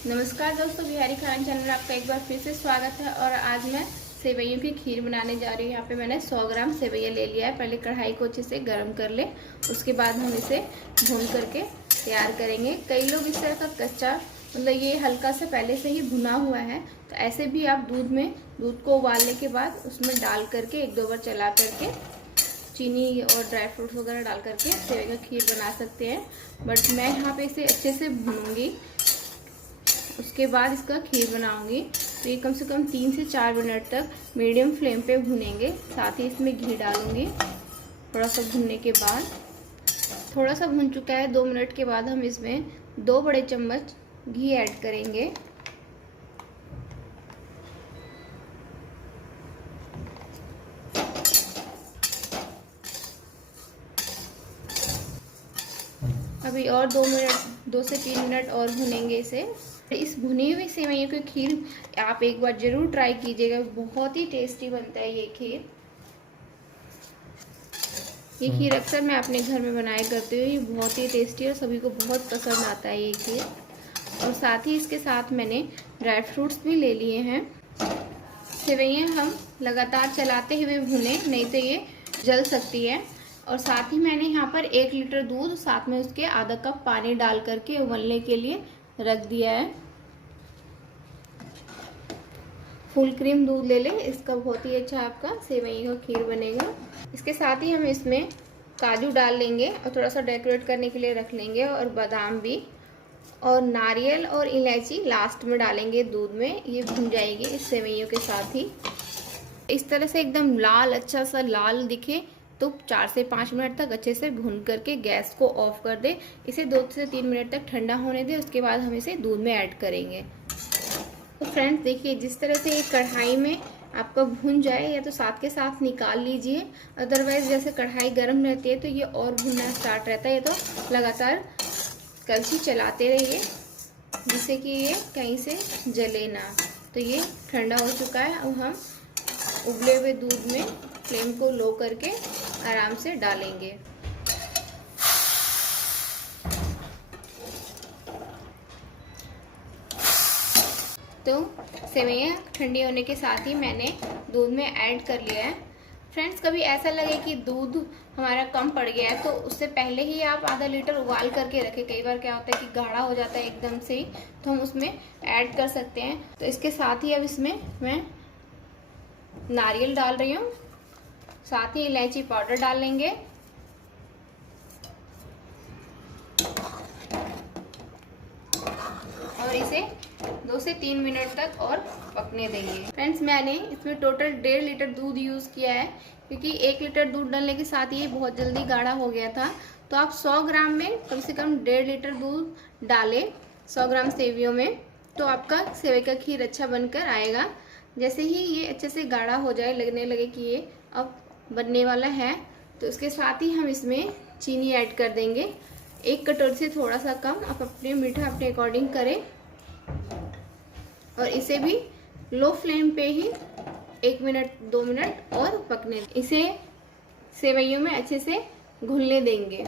नमस्कार दोस्तों, बिहारी खाना चैनल में आपका एक बार फिर से स्वागत है। और आज मैं सेवइयों की खीर बनाने जा रही हूँ। यहाँ पे मैंने 100 ग्राम सेवइयाँ ले लिया है। पहले कढ़ाई को अच्छे से गर्म कर ले, उसके बाद हम इसे भून करके तैयार करेंगे। कई लोग इस तरह का कच्चा, मतलब ये हल्का सा पहले से ही भुना हुआ है, तो ऐसे भी आप दूध को उबालने के बाद उसमें डाल करके 1-2 बार चला करके चीनी और ड्राई फ्रूट्स वगैरह डाल करके सेवई का खीर बना सकते हैं। बट मैं यहाँ पे इसे अच्छे से भूनूंगी, उसके बाद इसका खीर बनाऊंगी। तो ये कम से कम 3 से 4 मिनट तक मीडियम फ्लेम पे भुनेंगे। साथ ही इसमें घी डालूंगी। थोड़ा सा भुनने के बाद, थोड़ा सा भुन चुका है, 2 मिनट के बाद हम इसमें 2 बड़े चम्मच घी ऐड करेंगे। अभी और 2 से 3 मिनट और भुनेंगे इसे। इस भुनी हुई सेवइयों की खीर आप एक बार जरूर ट्राई कीजिएगा, बहुत ही टेस्टी बनता है ये खीर। ये खीर अक्सर मैं अपने घर में बनाया करती हूँ। ये बहुत ही टेस्टी और सभी को बहुत पसंद आता है ये खीर। और साथ ही इसके साथ मैंने ड्राई फ्रूट्स भी ले लिए हैं। सेवइयाँ हम लगातार चलाते हुए भुने, नहीं तो ये जल सकती है। और साथ ही मैंने यहाँ पर 1 लीटर दूध, साथ में उसके आधा कप पानी डाल करके उबलने के लिए रख दिया है। फुल क्रीम दूध ले लें, इसका बहुत ही अच्छा आपका सेवइयों का खीर बनेगा। इसके साथ ही हम इसमें काजू डाल लेंगे और थोड़ा सा डेकोरेट करने के लिए रख लेंगे, और बादाम भी, और नारियल और इलायची लास्ट में डालेंगे दूध में। ये भुन जाएगी इस सेवइयों के साथ ही। इस तरह से एकदम लाल, अच्छा सा लाल दिखे तो 4 से 5 मिनट तक अच्छे से भून करके गैस को ऑफ कर दे। इसे 2 से 3 मिनट तक ठंडा होने दे, उसके बाद हम इसे दूध में ऐड करेंगे। तो फ्रेंड्स देखिए, जिस तरह से ये कढ़ाई में आपका भुन जाए, या तो साथ के साथ निकाल लीजिए, अदरवाइज जैसे कढ़ाई गर्म रहती है तो ये और भुनना स्टार्ट रहता है। तो लगातार कलछी चलाते रहिए जिससे कि ये कहीं से जले ना। तो ये ठंडा हो चुका है। अब हम उबले हुए दूध में फ्लेम को लो करके आराम से डालेंगे। तो सेवइयाँ ठंडी होने के साथ ही मैंने दूध में ऐड कर लिया है। फ्रेंड्स, कभी ऐसा लगे कि दूध हमारा कम पड़ गया है तो उससे पहले ही आप आधा लीटर उबाल करके रखें। कई बार क्या होता है कि गाढ़ा हो जाता है एकदम से ही, तो हम उसमें ऐड कर सकते हैं। तो इसके साथ ही अब इसमें मैं नारियल डाल रही हूँ, साथ ही इलायची पाउडर डाल लेंगे, और इसे 2 से 3 मिनट तक और पकने देंगे। फ्रेंड्स, मैंने इसमें टोटल 1.5 लीटर दूध यूज़ किया है, क्योंकि 1 लीटर दूध डालने के साथ ये बहुत जल्दी गाढ़ा हो गया था। तो आप 100 ग्राम में कम से कम 1.5 लीटर दूध डालें 100 ग्राम सेवइयों में, तो आपका सेवई का खीर अच्छा बनकर आएगा। जैसे ही ये अच्छे से गाढ़ा हो जाए, लगने लगे कि ये अब बनने वाला है, तो उसके साथ ही हम इसमें चीनी ऐड कर देंगे। 1 कटोरी से थोड़ा सा कम, आप अपने मीठा अपने अकॉर्डिंग करें। और इसे भी लो फ्लेम पे ही 1 मिनट 2 मिनट और पकने, इसे सेवइयों में अच्छे से घुलने देंगे।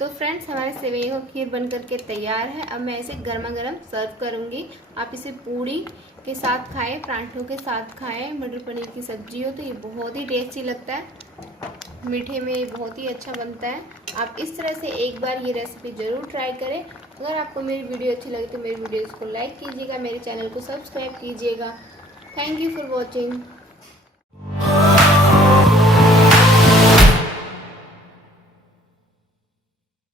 तो फ्रेंड्स, हमारे सेवइयों का खीर बन करके तैयार है। अब मैं इसे गर्मा गर्म सर्व करूंगी। आप इसे पूड़ी के साथ खाएं, पराठों के साथ खाएं, मटर पनीर की सब्जी हो तो ये बहुत ही टेस्टी लगता है। मीठे में ये बहुत ही अच्छा बनता है। आप इस तरह से एक बार ये रेसिपी ज़रूर ट्राई करें। अगर आपको मेरी वीडियो अच्छी लगी तो मेरी वीडियोज़ को लाइक कीजिएगा, मेरे चैनल को सब्सक्राइब कीजिएगा। Thank you for watching.